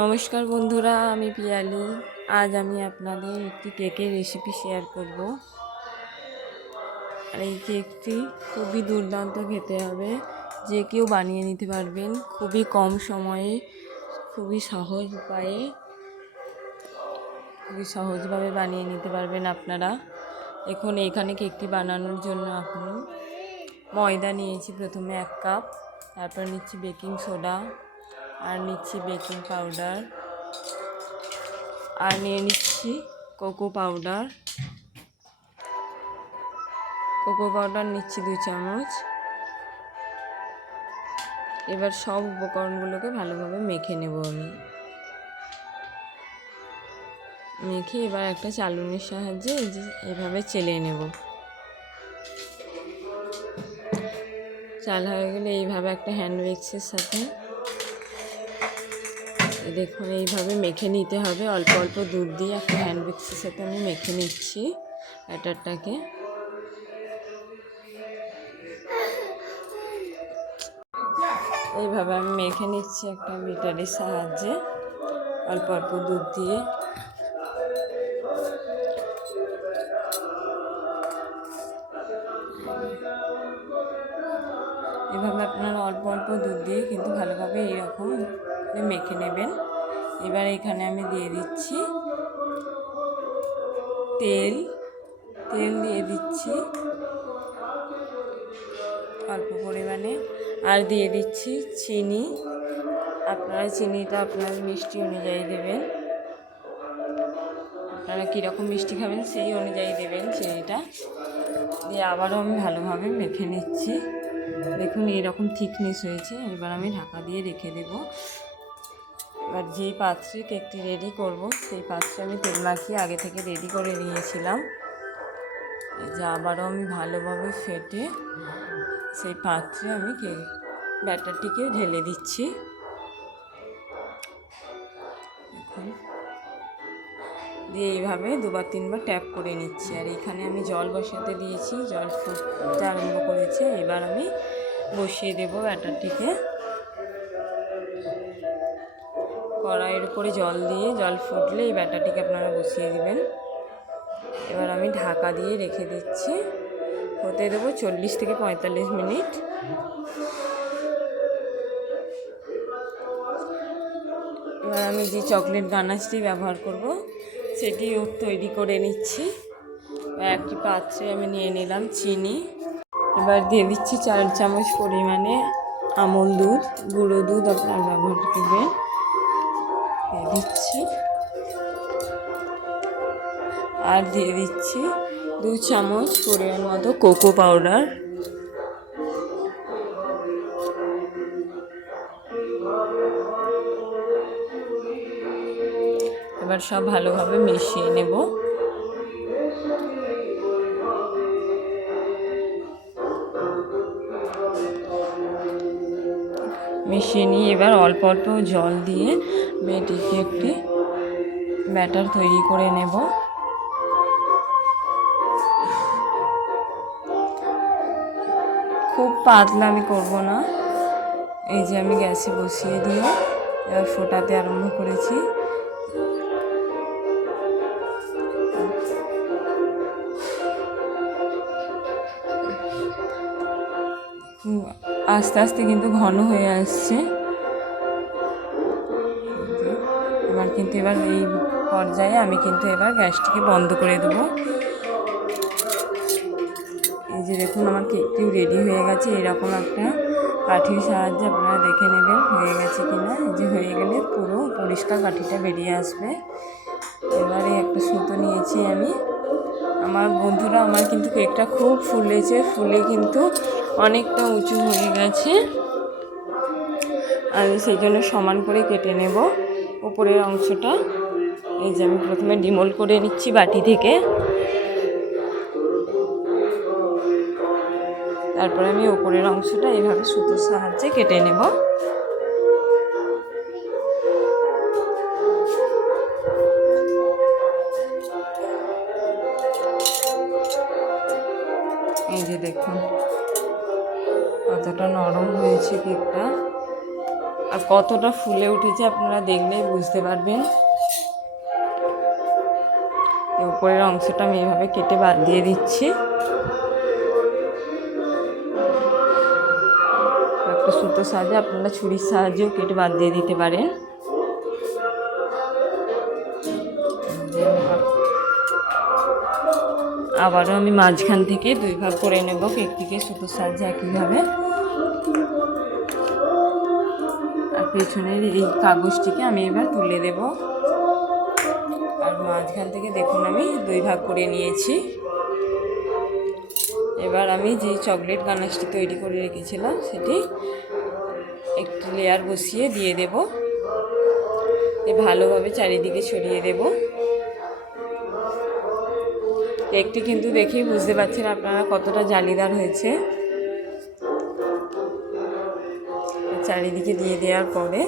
নমস্কার বন্ধুরা, আমি পিয়ালি। আজ আমি আপনাদের একটি কেকের রেসিপি শেয়ার করব। আর এই কেকটি খুবই দুর্দান্ত খেতে হবে, যে কেউ বানিয়ে নিতে পারবেন খুবই কম সময়ে, খুবই সহজ উপায়ে, খুবই সহজভাবে বানিয়ে নিতে পারবেন আপনারা। এখানে কেকটি বানানোর জন্য আপনি ময়দা নিয়েছি প্রথমে 1 কাপ, তারপর নিচ্ছি বেকিং সোডা, আর নিচ্ছি বেকিং পাউডার, আর নিয়ে নিচ্ছি কোকো পাউডার নিচ্ছি 2 চামচ। এবার সব উপকরণগুলোকে ভালোভাবে মেখে নেব। আমি মেখে এবার একটা চালুনির সাহায্যে এভাবে চেলে নেব। চাল হয়ে গেলে এইভাবে একটা হ্যান্ড উইক্সের সাথে দেখুন এইভাবে মেখে নিতে হবে। অল্প অল্প দুধ দিয়ে একটা হ্যান্ড উইক্সের সাথে আমি মেখে নিচ্ছি ব্যাটারটাকে। এইভাবে আমি মেখে নিচ্ছি একটা বিটারের সাহায্যে, অল্প অল্প দুধ দিয়ে। এভাবে আপনারা অল্প অল্প দুধ দিয়ে কিন্তু ভালোভাবে এইরকম মেখে নেবেন। এবার এখানে আমি দিয়ে দিচ্ছি তেল দিয়ে দিচ্ছি অল্প পরিমাণে, আর দিয়ে দিচ্ছি চিনি। আপনারা চিনিটা আপনার মিষ্টি অনুযায়ী দেবেন, আপনারা কীরকম মিষ্টি খাবেন সেই অনুযায়ী দেবেন চিনিটা। দিয়ে আবারও আমি ভালোভাবে মেখে নিচ্ছি। দেখুন এইরকম থিকনেস হয়েছে। এবার আমি ঢাকা দিয়ে রেখে দেব। এবার যেই পাত্রে কেকটি রেডি করব সেই পাত্রে আমি তেল মাখিয়ে আগে থেকে রেডি করে নিয়েছিলাম। এই যে আবারও আমি ভালোভাবে ফেটে সেই পাত্রে আমি ব্যাটারটিকে ঢেলে দিচ্ছি। দেখুন দিয়ে এইভাবে 2-3 বার ট্যাপ করে নিচ্ছি। আর এখানে আমি জল বসাতে দিয়েছি, জল ফুটতে আরম্ভ করেছে। এবার আমি বসিয়ে দেব ব্যাটারটিকে। কড়াইয়ের উপরে জল দিয়ে, জল ফুটলে এই ব্যাটারটিকে আপনারা বসিয়ে দিবেন। এবার আমি ঢাকা দিয়ে রেখে দিচ্ছি, হতে দেবো 40 থেকে 45 মিনিট। এবার আমি যে চকলেট গানাশটি ব্যবহার করব সেটিও তৈরি করে নিচ্ছি। একটি পাত্রে আমি নিয়ে নিলাম চিনি। এবার দিয়ে দিচ্ছি 4 চামচ পরিমাণে আমুল দুধ, গুঁড়ো দুধ আপনারা ব্যবহার করবেন। দিয়ে দিচ্ছি, আর দিয়ে দিচ্ছি 2 চামচ পরিমাণ মতো কোকো পাউডার। এবার সব ভালোভাবে মিশিয়ে নেব। মিশিয়ে নিয়ে এবার অল্প অল্প জল দিয়ে এটিকে একটি ব্যাটার তৈরি করে নেব। খুব পাতলা আমি করব না। এই যে আমি গ্যাসে বসিয়ে দিয়ে এবার ফোটাতে আরম্ভ করেছি। আস্তে আস্তে কিন্তু ঘন হয়ে আসছে। এবার এই পর্যায়ে আমি কিন্তু এবার গ্যাসটিকে বন্ধ করে দেবো। এই যে দেখুন আমার কেকটিও রেডি হয়ে গেছে। এরকম একটা কাঠির সাহায্যে আপনারা দেখে নেবেন হয়ে গেছে কিনা। এই যে হয়ে গেলে পুরো পরিষ্কার কাঠিটা বেরিয়ে আসবে। এবারে একটা সুতো নিয়েছি আমি। আমার বন্ধুরা, আমার কিন্তু কেকটা খুব ফুলে কিন্তু অনেকটা উঁচু হয়ে গেছে। আমি সেই জন্য সমান করে কেটে নেব উপরের অংশটা। এই যে আমি প্রথমে ডিমোল্ড করে নিচ্ছি বাটি থেকে, তারপরে আমি উপরের অংশটা এইভাবে সুতোর সাহায্যে কেটে নেব। এই যে দেখুন কতটা নরম হয়েছে কেকটা। আর কতটা ফুলে উঠেছে আপনারা দেখলেই বুঝতে পারবেন। উপরের অংশটা আমি এইভাবে কেটে বাদ দিয়ে দিচ্ছি। একটা সুতোর সাহায্যে, আপনারা ছুরির সাহায্যেও কেটে বাদ দিয়ে দিতে পারেন। আবারও আমি মাঝখান থেকে 2 ভাগ করে নেব কেকটিকে সুতোর সাহায্যে একইভাবে। আর পেছনের এই কাগজটিকে আমি এবার তুলে দেব। আর মাঝখান থেকে দেখুন আমি 2 ভাগ করে নিয়েছি। এবার আমি যে চকলেট গানাশটি তৈরি করে রেখেছিলাম সেটি একটি লেয়ার বসিয়ে দিয়ে দেব। ভালোভাবে চারিদিকে ছড়িয়ে দেব। কেকটি কিন্তু দেখেই বুঝতে পারছেন আপনারা কতটা জালিদার হয়েছে। চারিদিকে দিয়ে দেওয়ার পরে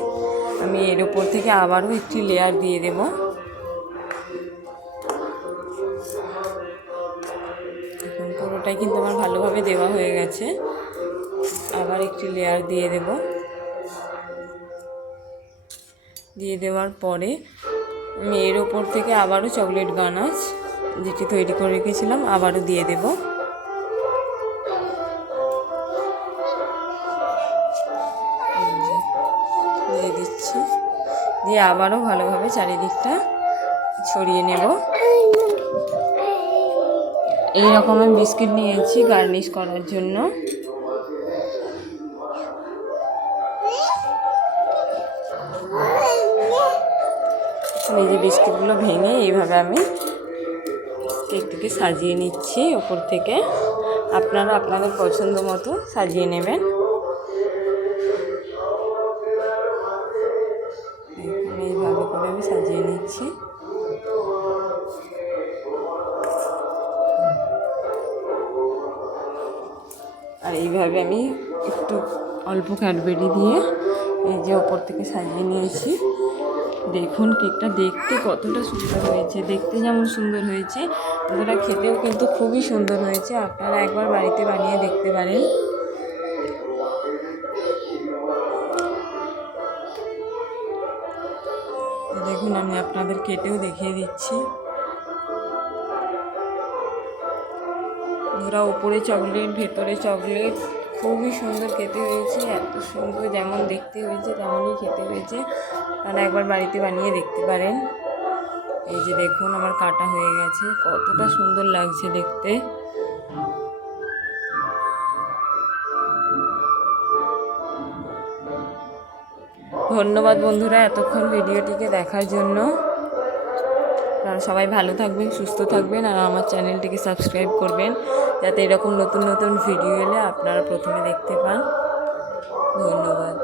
আমি এর উপর থেকে আবারও একটি লেয়ার দিয়ে দেব। এখন পুরোটাই কিন্তু আমার ভালোভাবে দেওয়া হয়ে গেছে। আবার একটি লেয়ার দিয়ে দেব। দিয়ে দেওয়ার পরে আমি এর উপর থেকে আবারও চকলেট গানাশ যেটি তৈরি করে রেখেছিলাম আবারও দিয়ে দেব। দিয়ে দিচ্ছি। দিয়ে আবারও ভালোভাবে চারিদিকটা ছড়িয়ে নেব। এইরকম আমি বিস্কিট নিয়েছি গার্নিশ করার জন্য। এই যে বিস্কিটগুলো ভেঙে এইভাবে আমি কেকটিকে সাজিয়ে নিচ্ছি ওপর থেকে। আপনারা আপনাদের পছন্দ মতো সাজিয়ে নেবেন। এইভাবে করে আমি সাজিয়ে নিচ্ছি। আর এইভাবে আমি একটু অল্প ক্যাডবেরি দিয়ে এই যে ওপর থেকে সাজিয়ে নিয়েছি। দেখুন কেকটা দেখতে কতটা সুন্দর হয়েছে। দেখতে যেমন সুন্দর হয়েছে, ওটা খেতেও কিন্তু খুবই সুন্দর হয়েছে। আপনারা একবার বাড়িতে বানিয়ে দেখতে পারেন। দেখুন আমি আপনাদের কেটেও দেখিয়ে দিচ্ছি। ওরা উপরে চকলেট, ভেতরে চকলেট, খুবই সুন্দর খেতে হয়েছে। এত সুন্দর যেমন দেখতে হয়েছে তেমনই খেতে হয়েছে। আপনারা একবার বাড়িতে বানিয়ে দেখতে পারেন। এই যে দেখুন আমার কাটা হয়ে গেছে, কতটা সুন্দর লাগছে দেখতে। ধন্যবাদ বন্ধুরা এতক্ষণ ভিডিওটিকে দেখার জন্য। আপনারা সবাই ভালো থাকবেন, সুস্থ থাকবেন, আর আমার চ্যানেলটিকে সাবস্ক্রাইব করবেন যাতে এরকম নতুন নতুন ভিডিও এলে আপনারা প্রথমে দেখতে পান। ধন্যবাদ।